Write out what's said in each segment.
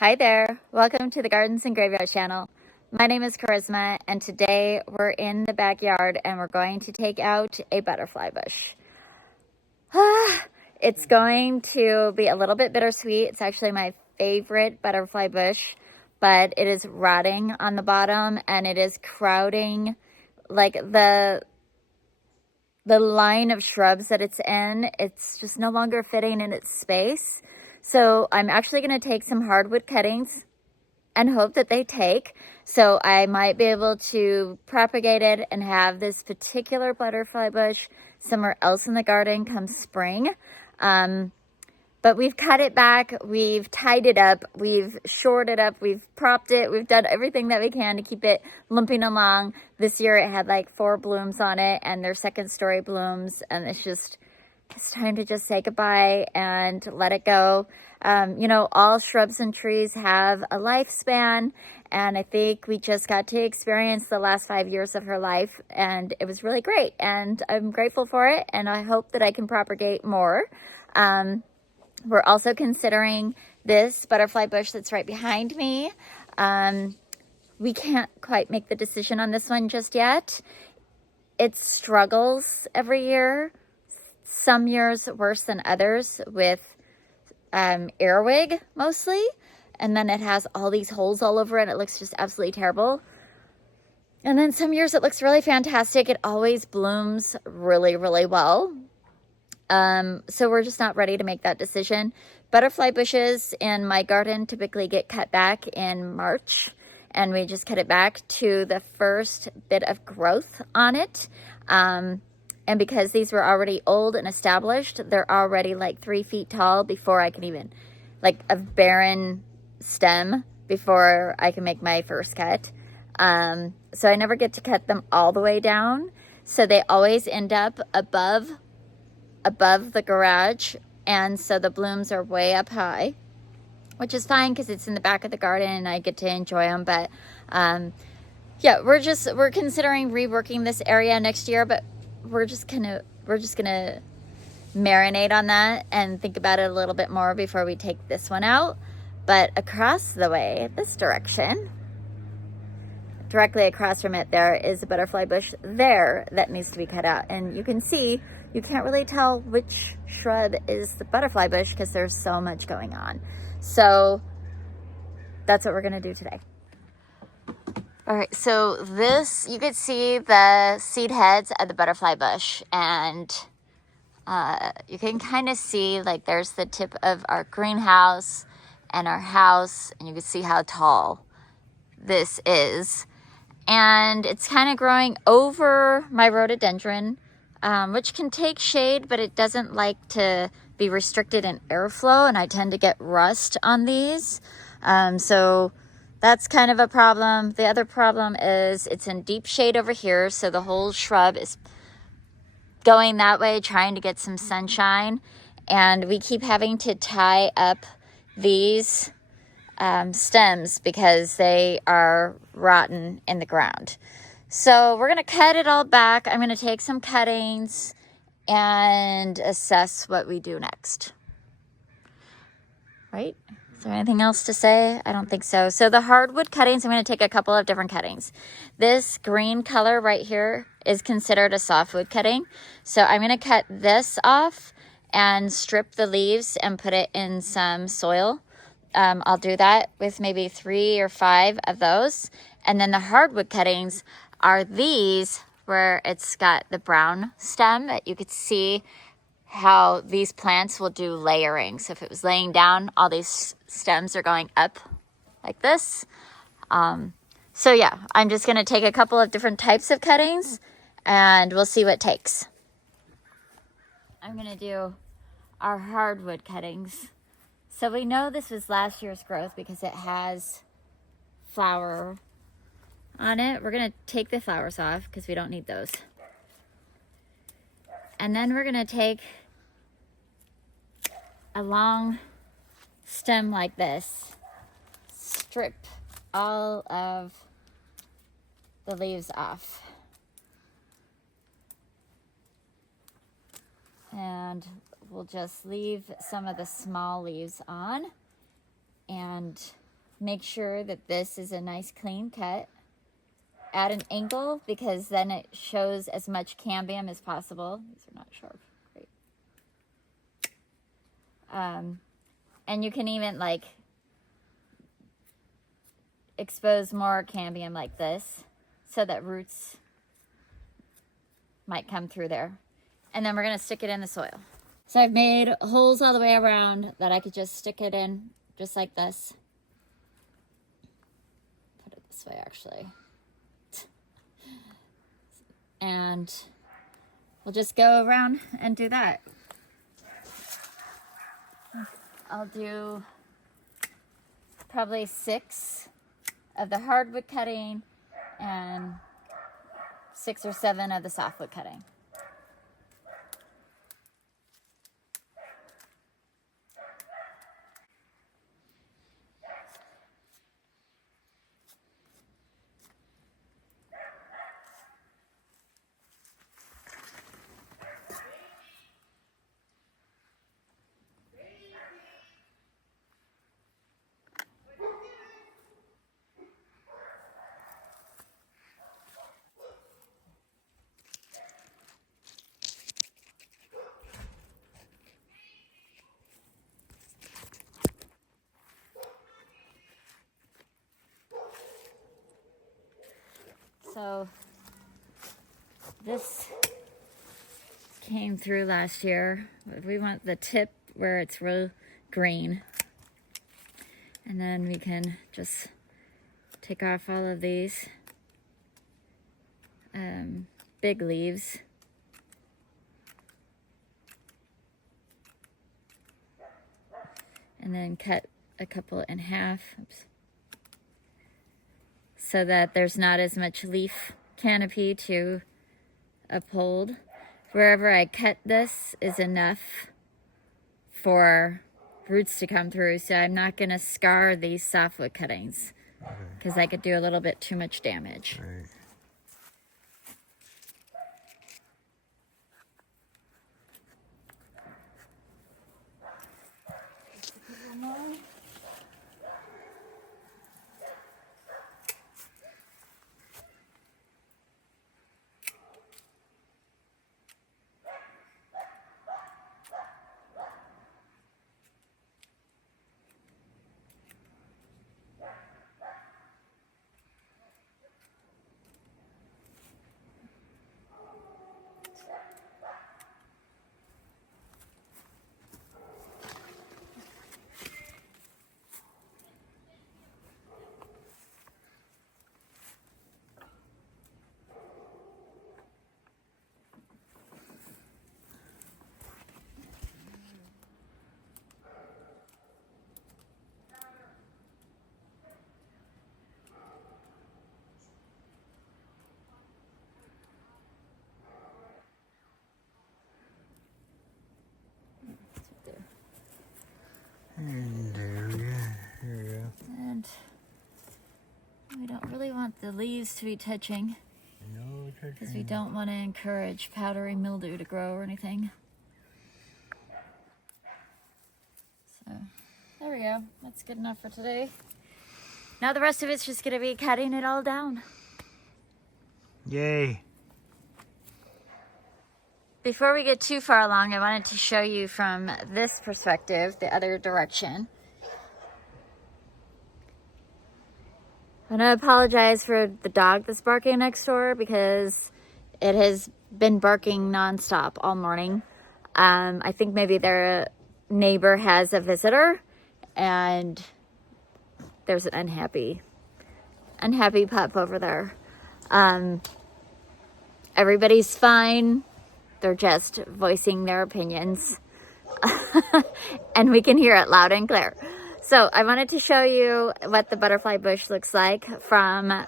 Hi there, welcome to the Gardens and Graveyard channel. My name is Charisma and today we're in the backyard and we're going to take out a butterfly bush. It's going to be a little bit bittersweet. It's actually my favorite butterfly bush, but it is rotting on the bottom and it is crowding like the line of shrubs that it's in. It's just no longer fitting in its space. So I'm actually going to take some hardwood cuttings and hope that they take. So I might be able to propagate it and have this particular butterfly bush somewhere else in the garden come spring. But we've cut it back, we've tied it up, we've shored it up, we've propped it, we've done everything that we can to keep it limping along. This year it had like 4 blooms on it and they're second story blooms, and it's time to just say goodbye and let it go. All shrubs and trees have a lifespan, and I think we just got to experience the last 5 years of her life, and it was really great, and I'm grateful for it, and I hope that I can propagate more. We're also considering this butterfly bush that's right behind me. We can't quite make the decision on this one just yet. It struggles every year. Some years worse than others with earwig mostly, and then it has all these holes all over it. It looks just absolutely terrible. And then some years it looks really fantastic. It always blooms really, really well. So we're just not ready to make that decision. Butterfly bushes in my garden typically get cut back in March, and we just cut it back to the first bit of growth on it. And because these were already old and established, they're already like 3 feet tall before I can even, like a barren stem, before I can make my first cut. So I never get to cut them all the way down. So they always end up above the garage. And so the blooms are way up high, which is fine because it's in the back of the garden and I get to enjoy them. But yeah, we're considering reworking this area next year, but we're just gonna marinate on that and think about it a little bit more before we take this one out. But across the way, this direction, directly across from it, there is a butterfly bush there that needs to be cut out. And you can see, you can't really tell which shrub is the butterfly bush because there's so much going on. So that's what we're gonna do today. All right, so this, you could see the seed heads of the butterfly bush, and you can kind of see, like, there's the tip of our greenhouse and our house, and you can see how tall this is. And it's kind of growing over my rhododendron, which can take shade, but it doesn't like to be restricted in airflow, and I tend to get rust on these. So that's kind of a problem. The other problem is it's in deep shade over here, so the whole shrub is going that way, trying to get some sunshine, and we keep having to tie up these stems because they are rotten in the ground. So we're going to cut it all back. I'm going to take some cuttings and assess what we do next. Right? Is there anything else to say? I don't think so. So the hardwood cuttings, I'm going to take a couple of different cuttings. This green color right here is considered a softwood cutting. So I'm going to cut this off and strip the leaves and put it in some soil. I'll do that with maybe 3 or 5 of those. And then the hardwood cuttings are these, where it's got the brown stem that you could see how these plants will do layering. So if it was laying down, all these stems are going up like this. So yeah, I'm just going to take a couple of different types of cuttings and we'll see what takes. I'm going to do our hardwood cuttings. So we know this was last year's growth because it has flower on it. We're going to take the flowers off because we don't need those. And then we're going to take a long stem like this, strip all of the leaves off. And we'll just leave some of the small leaves on, and make sure that this is a nice clean cut at an angle, because then it shows as much cambium as possible. These are not sharp. Great. And you can even like expose more cambium like this so that roots might come through there. And then we're going to stick it in the soil. So I've made holes all the way around that I could just stick it in just like this. Put it this way actually. And we'll just go around and do that. I'll do probably 6 of the hardwood cutting and 6 or 7 of the softwood cutting. So this came through last year. We want the tip where it's real green. And then we can just take off all of these big leaves. And then cut a couple in half. Oops. So that there's not as much leaf canopy to uphold. Wherever I cut this is enough for roots to come through, so I'm not going to scar these softwood cuttings because I could do a little bit too much damage. Right. And there we go. And we don't really want the leaves to be touching No because we don't want to encourage powdery mildew to grow or anything. So there we go. That's good enough for today. Now the rest of it's just going to be cutting it all down. Yay. Before we get too far along, I wanted to show you from this perspective, the other direction. I want to apologize for the dog that's barking next door because it has been barking nonstop all morning. I think maybe their neighbor has a visitor and there's an unhappy pup over there. Everybody's fine. They're just voicing their opinions and we can hear it loud and clear. So I wanted to show you what the butterfly bush looks like from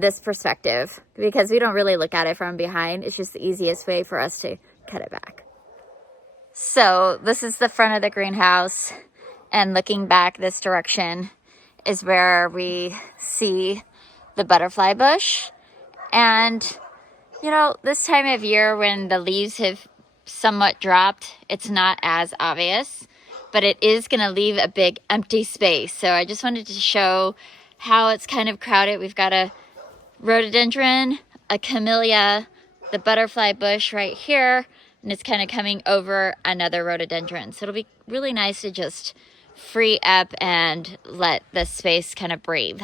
this perspective because we don't really look at it from behind. It's just the easiest way for us to cut it back. So this is the front of the greenhouse, and looking back this direction is where we see the butterfly bush. And you know, this time of year when the leaves have somewhat dropped, it's not as obvious. but it is going to leave a big empty space. So I just wanted to show how it's kind of crowded. We've got a rhododendron, a camellia, the butterfly bush right here, and it's kind of coming over another rhododendron. So it'll be really nice to just free up and let the space kind of breathe.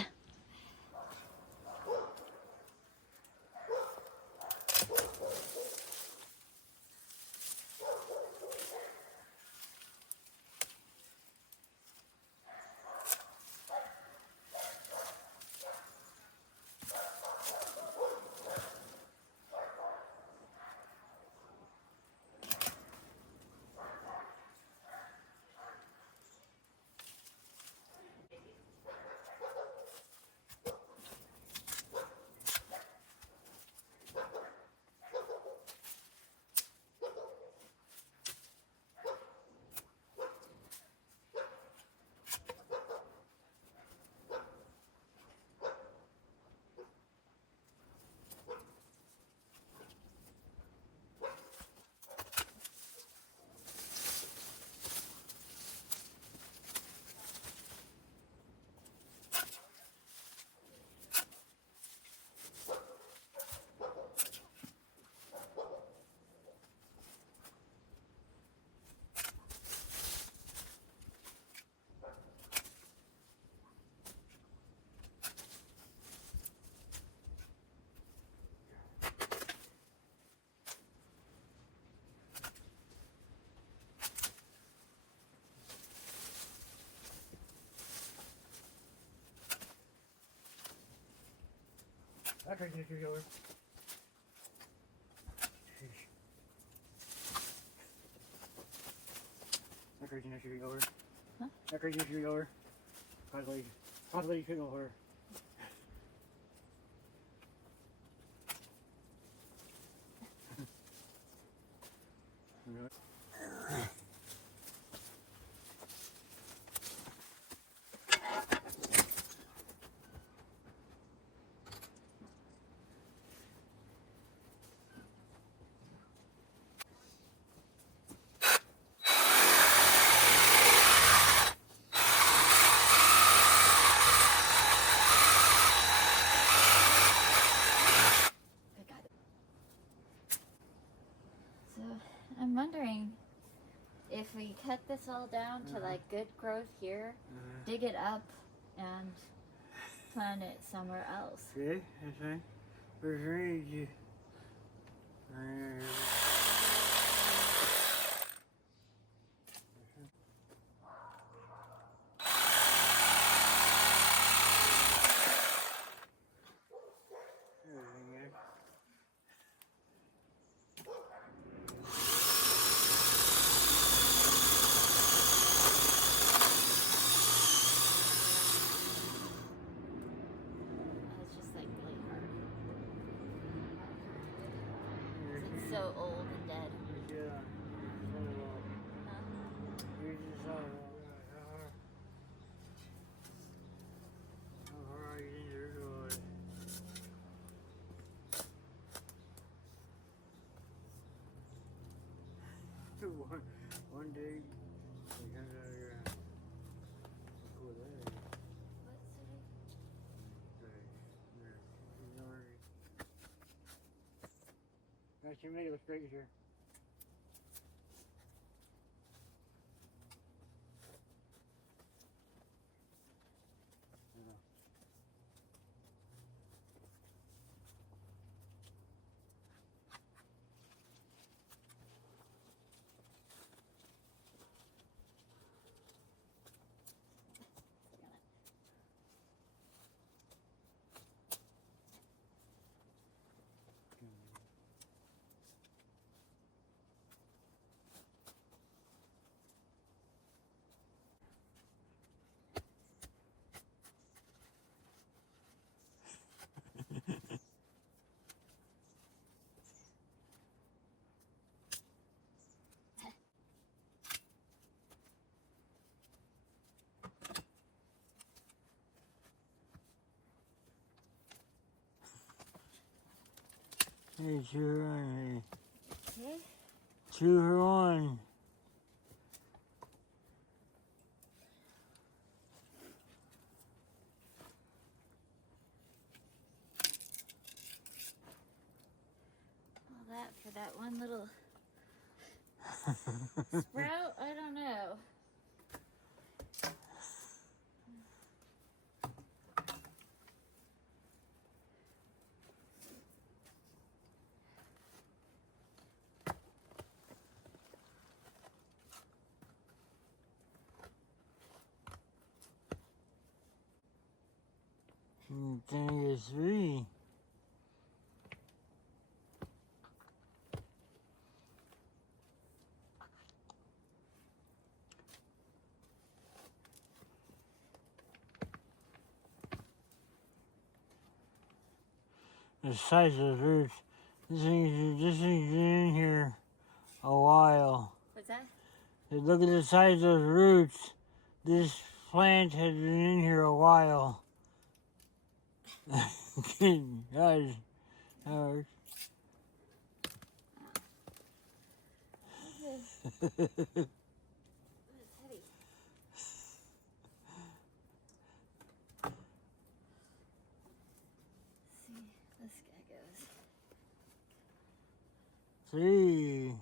That crazy next to your over. That crazy next to your over. Huh? That crazy next to your over. Possibly you could go her. So I'm wondering if we cut this all down to like good growth here, dig it up, and plant it somewhere else. Okay, that's fine. Where's your age? It's just like really hard. It's so old and dead. One day, it comes out of your cool that is. Nice to meet you. It was great to hear. Hey, cheer on, hey. Cheer her on. that one little sprout, I don't know. Then you 3. The size of the roots. This thing's been in here a while. What's that? Look at the size of the roots. This plant has been in here a while. Guys, hurts. This guy goes. 3.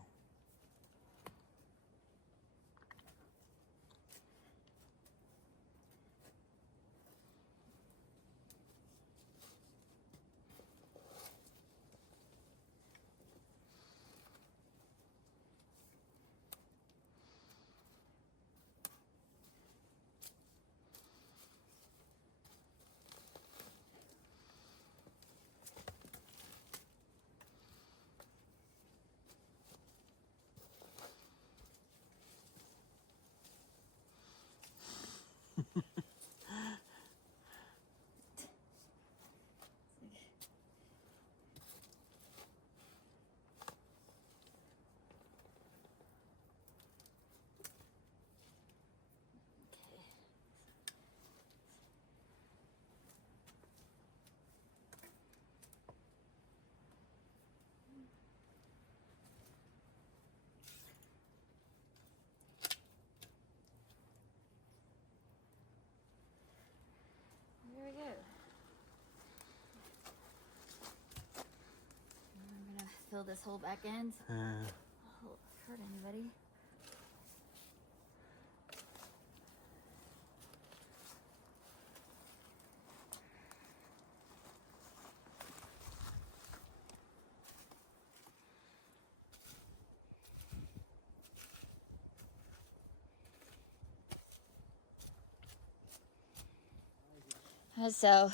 There we go. I'm gonna fill this hole back in so it won't hurt anybody. So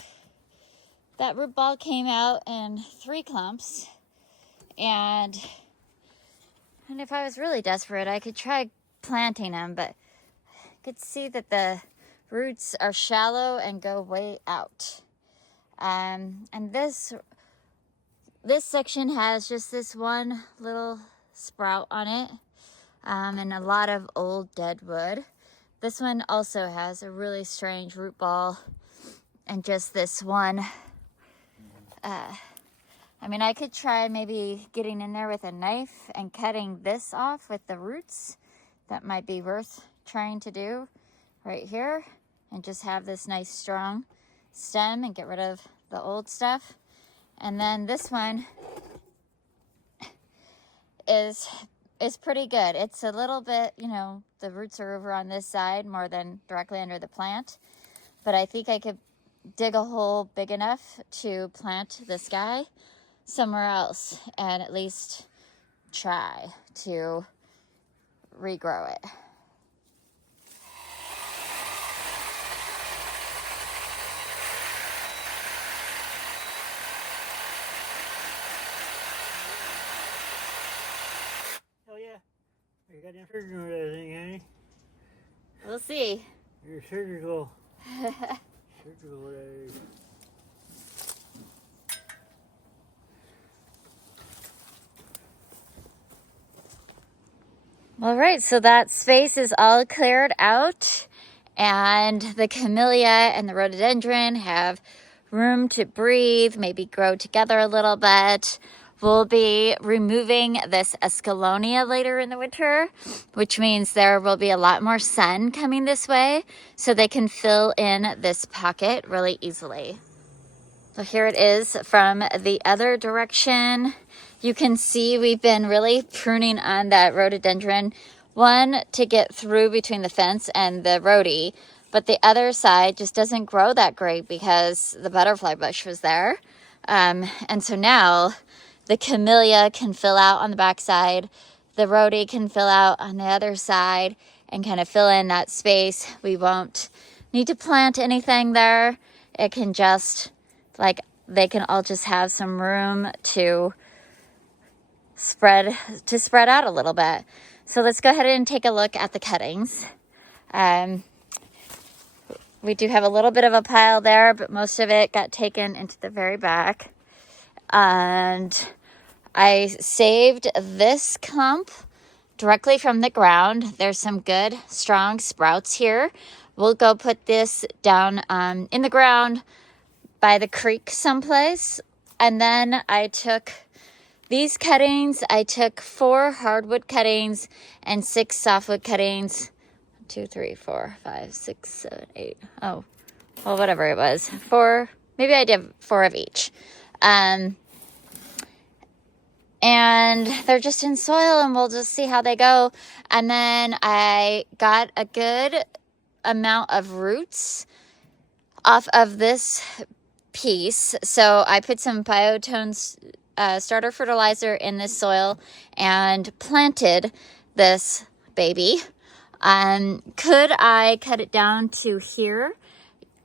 that root ball came out in 3 clumps, and if I was really desperate, I could try planting them, but I could see that the roots are shallow and go way out. And this section has just this one little sprout on it, and a lot of old dead wood. This one also has a really strange root ball and just this one. I mean, I could try maybe getting in there with a knife and cutting this off with the roots. That might be worth trying to do right here, and just have this nice strong stem and get rid of the old stuff. And then this one is pretty good. It's a little bit, you know, the roots are over on this side more than directly under the plant, but I think I could dig a hole big enough to plant this guy somewhere else and at least try to regrow it. Oh yeah. You got them surgical with everything, honey. We'll see. You're surgical. Surgical days. All right, so that space is all cleared out, and the camellia and the rhododendron have room to breathe, maybe grow together a little bit. We'll be removing this escallonia later in the winter, which means there will be a lot more sun coming this way, so they can fill in this pocket really easily. So here it is from the other direction. you can see we've been really pruning on that rhododendron. One, to get through between the fence and the rhodie, but the other side just doesn't grow that great because the butterfly bush was there. And so now the camellia can fill out on the back side, the rhodie can fill out on the other side and kind of fill in that space. We won't need to plant anything there. It can just, like, they can all just have some room to spread out a little bit. So let's go ahead and take a look at the cuttings. We do have a little bit of a pile there, but most of it got taken into the very back. And I saved this clump directly from the ground. There's some good, strong sprouts here. We'll go put this down in the ground by the creek someplace. And then I took these cuttings. I took 4 hardwood cuttings and 6 softwood cuttings. 2, 3, 4, 5, 6, 7, 8. Oh, well, whatever it was. 4, maybe I did 4 of each. And they're just in soil, and we'll just see how they go. And then I got a good amount of roots off of this piece. So I put some Biotone's starter fertilizer in this soil and planted this baby. Could I cut it down to here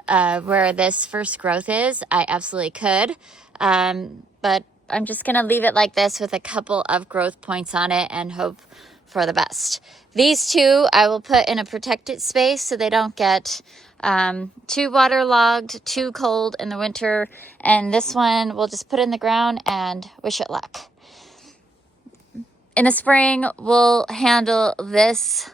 where this first growth is? I absolutely could. But I'm just going to leave it like this with a couple of growth points on it and hope for the best. These two I will put in a protected space so they don't get too waterlogged, too cold in the winter. And this one we'll just put in the ground and wish it luck. In the spring, we'll handle this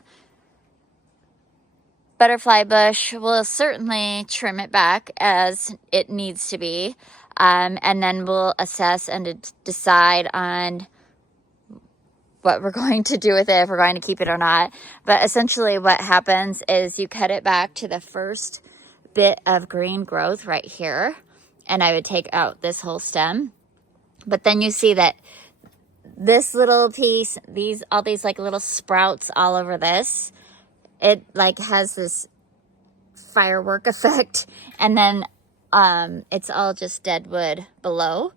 butterfly bush. We'll certainly trim it back as it needs to be. And then we'll assess and decide on what we're going to do with it, if we're going to keep it or not. But essentially what happens is you cut it back to the first bit of green growth right here. And I would take out this whole stem. But then you see that this little piece, all these like little sprouts all over this, it like has this firework effect. And then it's all just dead wood below.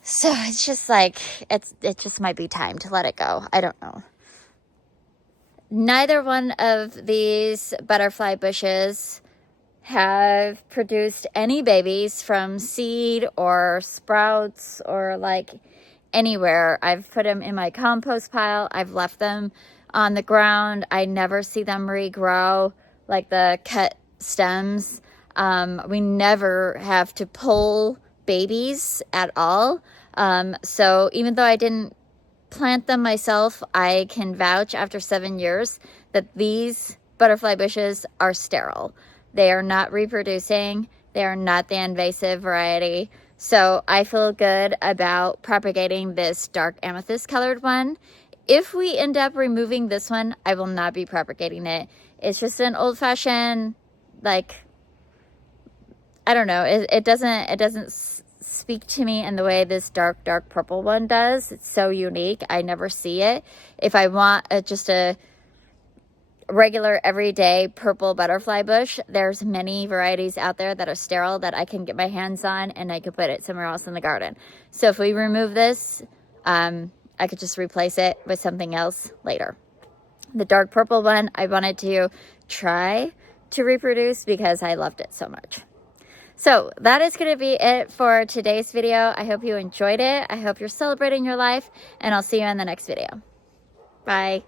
So it's just like, it just might be time to let it go. I don't know. Neither one of these butterfly bushes have produced any babies from seed or sprouts or like anywhere. I've put them in my compost pile. I've left them on the ground. I never see them regrow like the cut stems. We never have to pull babies at all. So even though I didn't plant them myself, I can vouch after 7 years that these butterfly bushes are sterile. They are not reproducing. They are not the invasive variety. So I feel good about propagating this dark amethyst colored one. If we end up removing this one, I will not be propagating it. It's just an old-fashioned, like, I don't know. It doesn't speak to me in the way this dark purple one does. It's so unique. I never see it. If I want just a regular everyday purple butterfly bush, there's many varieties out there that are sterile that I can get my hands on, and I could put it somewhere else in the garden. So if we remove this, I could just replace it with something else later. The dark purple one, I wanted to try to reproduce because I loved it so much. So that is going to be it for today's video. I hope you enjoyed it. I hope you're celebrating your life, and I'll see you in the next video. Bye.